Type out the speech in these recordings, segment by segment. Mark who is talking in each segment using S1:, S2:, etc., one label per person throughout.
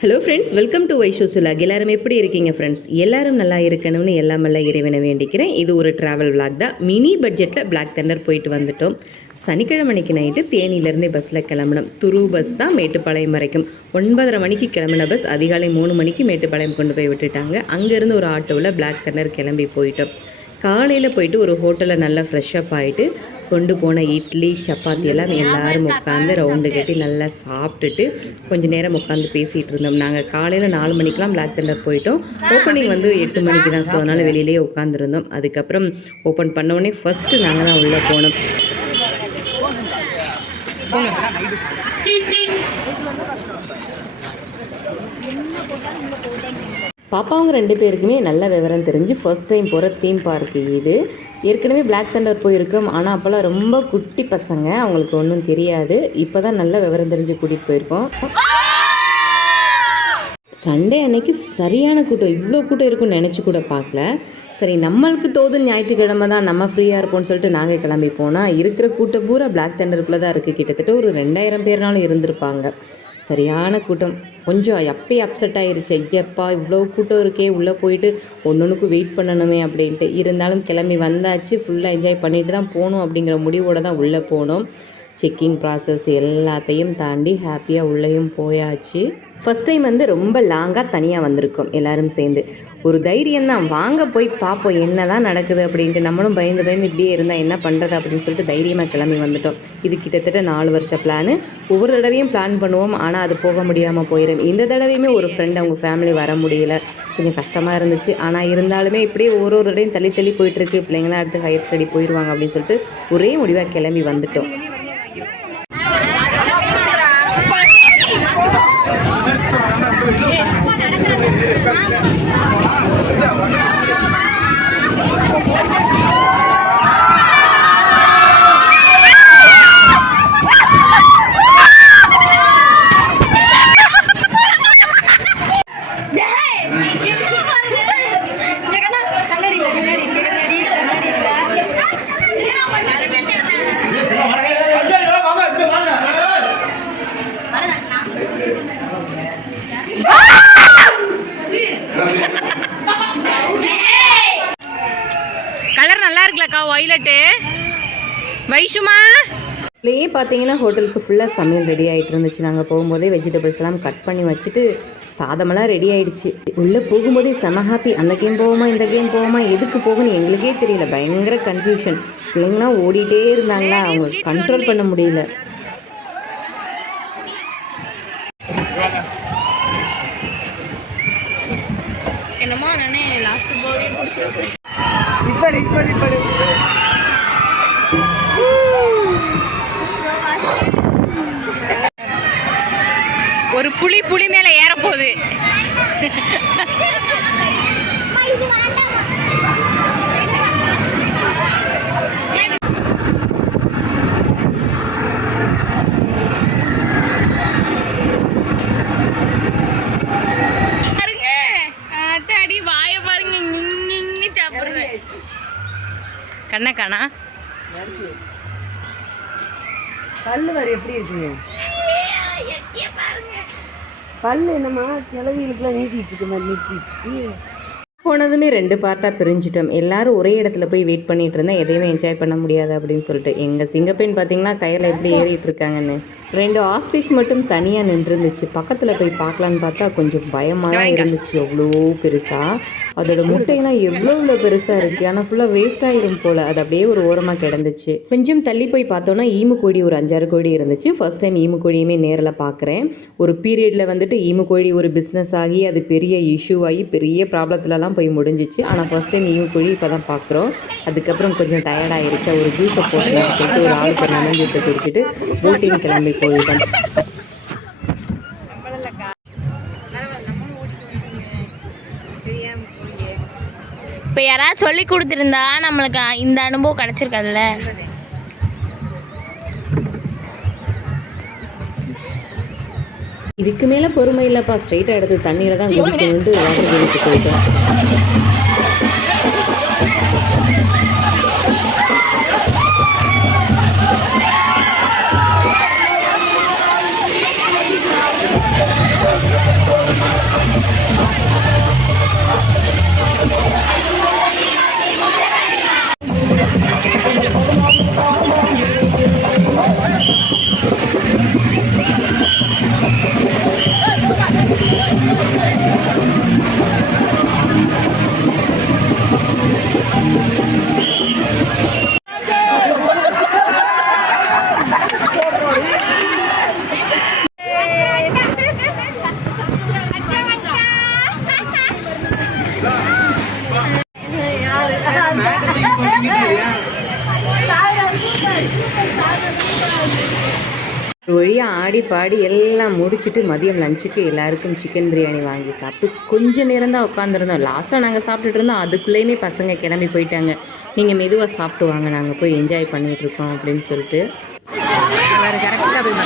S1: Hello friends welcome to வைஷோ சுலாக் எல்லாரும் எப்படி இருக்கீங்க ஃப்ரெண்ட்ஸ் எல்லாரும் நல்லா இருக்கணும்னு எல்லாமல்ல இறைவனை வேண்டிக்கிறேன். இது ஒரு ட்ராவல் விளாக் தான். மினி பட்ஜெட்டில் பிளாக் தண்டர் போயிட்டு வந்துட்டோம். சனிக்கிழமை அன்னைக்கு நைட்டு தேனியிலேருந்து பஸ்ஸில் கிளம்பணும் துரு பஸ் தான் மேட்டுப்பாளையம் வரைக்கும். ஒன்பதரை மணிக்கு கிளம்பின பஸ் அதிகாலை மூணு மணிக்கு மேட்டுப்பாளையம் கொண்டு போய் விட்டுட்டாங்க. அங்கேருந்து ஒரு ஆட்டோவில் பிளாக் தண்டர் கிளம்பி போயிட்டோம். காலையில் போயிட்டு ஒரு ஹோட்டலில் நல்லா ஃப்ரெஷ்ஷப் ஆகிட்டு கொண்டு போன இட்லி சப்பாத்தி எல்லாம் எல்லாரும் உட்காந்து ரவுண்டு கட்டி நல்லா சாப்பிட்டுட்டு கொஞ்ச நேரம் உட்காந்து பேசிகிட்டு இருந்தோம். நாங்கள் காலையில் நாலு மணிக்கெலாம் பிளாக் தண்டர் போயிட்டோம். ஓப்பனிங் வந்து எட்டு மணிக்கு தான். ஸோ அதனால் வெளியிலேயே உட்காந்துருந்தோம் அதுக்கப்புறம் ஓப்பன் பண்ணோடனே ஃபஸ்ட்டு நாங்கள் தான் உள்ளே போனோம். பாப்பாவங்க ரெண்டு பேருக்குமே நல்ல விவரம் தெரிஞ்சு ஃபர்ஸ்ட் டைம் போகிற தீம் பார்க்கு இது. ஏற்கனவே பிளாக் தண்டர் போயிருக்கோம். ஆனால் அப்போல்லாம் ரொம்ப குட்டி பசங்க. அவங்களுக்கு ஒன்றும் தெரியாது. இப்போ தான் நல்ல விவரம் தெரிஞ்சு கூட்டிகிட்டு போயிருக்கோம். சண்டே அன்னைக்கு சரியான கூட்டம். இவ்வளோ கூட்டம் இருக்கும்னு நினச்சி கூட பார்க்கல. சரி நம்மளுக்கு தோதும் ஞாயிற்றுக்கிழமை தான் நம்ம ஃப்ரீயாக இருப்போம்னு சொல்லிட்டு நாங்கள் கிளம்பி போனால் இருக்கிற கூட்டம் பூரா பிளாக் தண்டருக்குள்ளே தான் இருக்குது கிட்டத்தட்ட ஒரு ரெண்டாயிரம் பேர்னாலும் இருந்திருப்பாங்க. சரியான கூட்டம். கொஞ்சம் அப்பயே அப்செட் ஆயிருச்சு. ஐயப்பா இவ்வளோ கூட்டம் இருக்கே உள்ளே போயிட்டு ஒன்னொன்றுக்கு வெயிட் பண்ணணுமே அப்படின்ட்டு. இருந்தாலும் கிளம்பி வந்தாச்சு. ஃபுல்லாக என்ஜாய் பண்ணிட்டு தான் போகணும் அப்படிங்கிற முடிவோடு தான் உள்ளே போனோம். செக்கிங் ப்ராசஸ் எல்லாத்தையும் தாண்டி ஹாப்பியாக உள்ளேயும் போயாச்சு. ஃபஸ்ட் டைம் வந்து ரொம்ப லாங்காக தனியாக வந்திருக்கோம். எல்லாரும் சேர்ந்து. ஒரு தைரியம் தான் வாங்க போய் பார்ப்போம் என்ன தான் நடக்குது அப்படின்ட்டு. நம்மளும் பயந்து பயந்து இப்படியே இருந்தால் என்ன பண்ணுறது அப்படின்னு சொல்லிட்டு தைரியமாக கிளம்பி வந்துட்டோம். இது கிட்டத்தட்ட நாலு வருஷ பிளான் ஒவ்வொரு தடவையும் பிளான் பண்ணுவோம் ஆனால் அது போக முடியாமல் போயிடும் இந்த தடவையுமே ஒரு ஃப்ரெண்ட் அவங்க ஃபேமிலி வர முடியல. கொஞ்சம் கஷ்டமாக இருந்துச்சு. ஆனால் இருந்தாலுமே இப்படியே ஒரு ஒரு தடையும் தள்ளி தள்ளி போயிட்டுருக்கு. பிள்ளைங்களாம் அடுத்து ஹையர் ஸ்டடி போயிடுவாங்க அப்படின்னு சொல்லிட்டு ஒரே முடிவாக கிளம்பி வந்துட்டோம்.
S2: கலர் 完 蛋 இருக்குல்லக்கா ஒய்லட்டு வைஷுமா?
S1: இதுலேயே பார்த்தீங்கன்னா ஹோட்டலுக்கு ஃபுல்லாக சமையல் ரெடி ஆகிட்டு இருந்துச்சு. நாங்கள் போகும்போதே வெஜிடபிள்ஸ் எல்லாம் கட் பண்ணி வச்சுட்டு சாதமெல்லாம் ரெடி ஆயிடுச்சு. உள்ளே போகும்போதே செம ஹாப்பி அந்த கேம் போவோமா இந்த கேம் போவோமா எதுக்கு போகணும் எங்களுக்கே தெரியல. பயங்கர கன்ஃபியூஷன் பிள்ளைங்களாம் ஓடிட்டே இருந்தாங்களா அவங்க கண்ட்ரோல் பண்ண முடியல.
S2: என்னமோ நானே லாஸ்ட் போவே பிடிச்சிருக்கு
S3: இப்படி இப்படி இப்படி.
S2: ஒரு புலி புலி மேலே ஏறப்போகுது. கண்ண காணா
S3: பல்லு வேறு எப்படி இருக்குங்க பல்லு என்னம்மா கிளவிகளுக்குலாம் நீட்டிட்டு இருக்க மாதிரி நீட்டிட்டு இருக்கு.
S1: போனதுமே ரெண்டு பார்ட்டாக பிரிஞ்சிட்டோம். எல்லாரும் ஒரே இடத்துல போய் வெயிட் பண்ணிட்டு இருந்தேன் எதையுமே என்ஜாய் பண்ண முடியாது அப்படின்னு சொல்லிட்டு. எங்கள் சிங்கப்பெண் பார்த்தீங்கன்னா கையில் எப்படி ஏறிட்டு இருக்காங்கன்னு. ரெண்டு ஆஸ்ட்ரிச் மட்டும் தனியாக நின்றுருந்துச்சு. பக்கத்தில் போய் பார்க்கலான்னு பார்த்தா கொஞ்சம் பயமாக தான் இருந்துச்சு. அவ்வளோ பெருசாக அதோட முட்டையெல்லாம் எவ்வளோ இவ்வளோ பெருசாக இருக்குது ஆனால் ஃபுல்லாக வேஸ்ட் ஆயிரும் போல். அது அப்படியே ஒரு ஓரமாக கிடந்துச்சு. கொஞ்சம் தள்ளி போய் பார்த்தோன்னா ஈமு கோழி ஒரு அஞ்சாறு கோழி இருந்துச்சு. ஃபர்ஸ்ட் டைம் ஈமு கோழியுமே நேரில் பார்க்குறேன் ஒரு பீரியடில் வந்துட்டு ஈமு கோழி ஒரு பிஸ்னஸ் ஆகி அது பெரிய இஷ்யூ ஆகி பெரிய ப்ராப்ளத்துலலாம் போய் முடிஞ்சிச்சு. ஆனால் ஃபஸ்ட் டைம் ஈமு குழி இப்போ தான் பார்க்குறோம் அதுக்கப்புறம் கொஞ்சம் டயர்டாயிருச்சு ஒரு ஜூஸை போட்டுலாம்னு சொல்லிட்டு ஒரு ஆளுக்கு ஒரு லெமன் ஜூஸை குடிச்சிட்டு போட்டிங் கிளம்பி போயிட்டோம்.
S2: இப்போ யாராவது சொல்லி கொடுத்துருந்தா நம்மளுக்கு இந்த அனுபவம் கிடச்சிருக்காதுல்ல?
S1: இதுக்கு மேலே பொறுமை இல்லைப்பா. ஸ்ட்ரைட்டாக எடுத்து தண்ணியில் தான் குடிக்கணுன்ட்டு வாட்டர் கேமுக்கு போயிட்டோம் வழியாக ஆடி பாடி எல்லாம் முடிச்சுட்டு மதியம் லஞ்சுக்கு எல்லாருக்கும் சிக்கன் பிரியாணி வாங்கி சாப்பிட்டு கொஞ்சம் நேரம் தான் உட்காந்துருந்தோம் லாஸ்ட்டாக நாங்கள் சாப்பிட்டுட்டு இருந்தோம். அதுக்குள்ளேயுமே பசங்க கிளம்பி போயிட்டாங்க. நீங்கள் மெதுவாக சாப்பிட்டு வாங்க. நாங்கள் போய் என்ஜாய் பண்ணிகிட்ருக்கோம் அப்படின்னு சொல்லிட்டு.
S2: வேறு கரெக்டாக போய்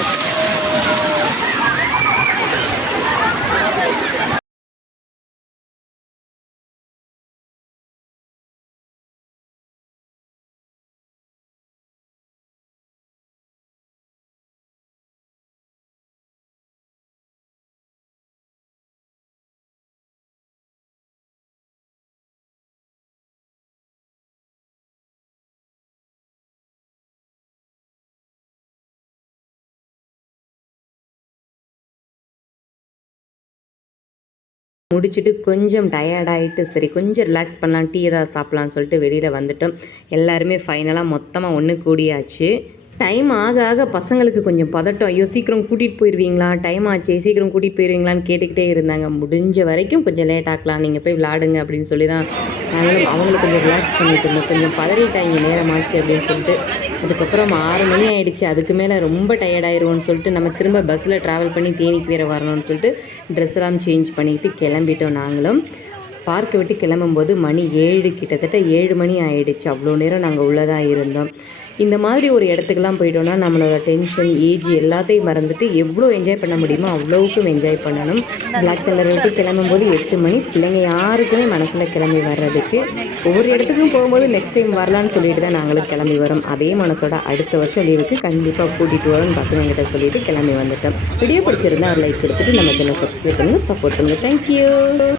S1: முடிச்சுட்டு கொஞ்சம் டயர்டாகிட்டு சரி கொஞ்சம் ரிலாக்ஸ் பண்ணலாம் டீ ஏதாவது சாப்பிட்லான்னு சொல்லிட்டு வெளியில் வந்துட்டோம். எல்லாருமே ஃபைனலாக மொத்தமாக ஒன்று கூடியாச்சு. டைம் ஆக ஆக பசங்களுக்கு கொஞ்சம் பதட்டம். ஐயோ சீக்கிரம் கூட்டிகிட்டு போயிடுவீங்களா டைம் ஆச்சு சீக்கிரம் கூட்டிகிட்டு போயிடுவீங்களான்னு கேட்டுக்கிட்டே இருந்தாங்க. முடிஞ்ச வரைக்கும் கொஞ்சம் லேட் ஆக்கலாம். நீங்கள் போய் விளாடுங்க அப்படின்னு சொல்லி தான் நாங்களும் அவங்களுக்கு கொஞ்சம் ரிலாக்ஸ் பண்ணிட்டு இருந்தோம். கொஞ்சம் பதறிட்டாங்க நேரமாச்சு அப்படின்னு சொல்லிட்டு. அதுக்கப்புறம் ஆறு மணி ஆகிடுச்சு அதுக்கு மேலே ரொம்ப டயர்ட் சொல்லிட்டு நம்ம திரும்ப பஸ்ஸில் ட்ராவல் பண்ணி தேனிக்கு வேறு வரணும்னு சொல்லிட்டு ட்ரெஸ் எல்லாம் சேஞ்ச் பண்ணிக்கிட்டு கிளம்பிட்டோம் நாங்களும். பார்க்கை விட்டு கிளம்பும்போது மணி ஏழு கிட்டத்தட்ட ஏழு மணி ஆயிடுச்சு. அவ்வளோ நேரம் நாங்கள் உள்ளதாக இருந்தோம். இந்த மாதிரி ஒரு இடத்துக்குலாம் போயிட்டோம்னா நம்மளோட டென்ஷன் ஏஜ் எல்லாத்தையும் மறந்துட்டு எவ்வளோ என்ஜாய் பண்ண முடியுமோ அவ்வளோவுக்கும் என்ஜாய் பண்ணணும். பிளாக் தண்டர் விட்டு கிளம்பும்போது எட்டு மணி பிள்ளைங்க யாருக்குமே மனசில் கிளம்பி வர்றதுக்கு ஒவ்வொரு இடத்துக்கும் போகும்போது நெக்ஸ்ட் டைம் வரலான்னு சொல்லிட்டு தான் நாங்களும் கிளம்பி வரோம். அதே மனசோட அடுத்த வருஷம் லீவுக்கு கண்டிப்பாக கூட்டிகிட்டு வரோம்னு பசங்ககிட்ட சொல்லிட்டு கிளம்பி வந்துட்டோம். வீடியோ பிடிச்சிருந்தா ஒரு லைக் கொடுத்துட்டு நம்ம சேனல் சப்ஸ்கிரைப் பண்ணுங்கள் சப்போர்ட் பண்ணுங்கள் தேங்க்யூ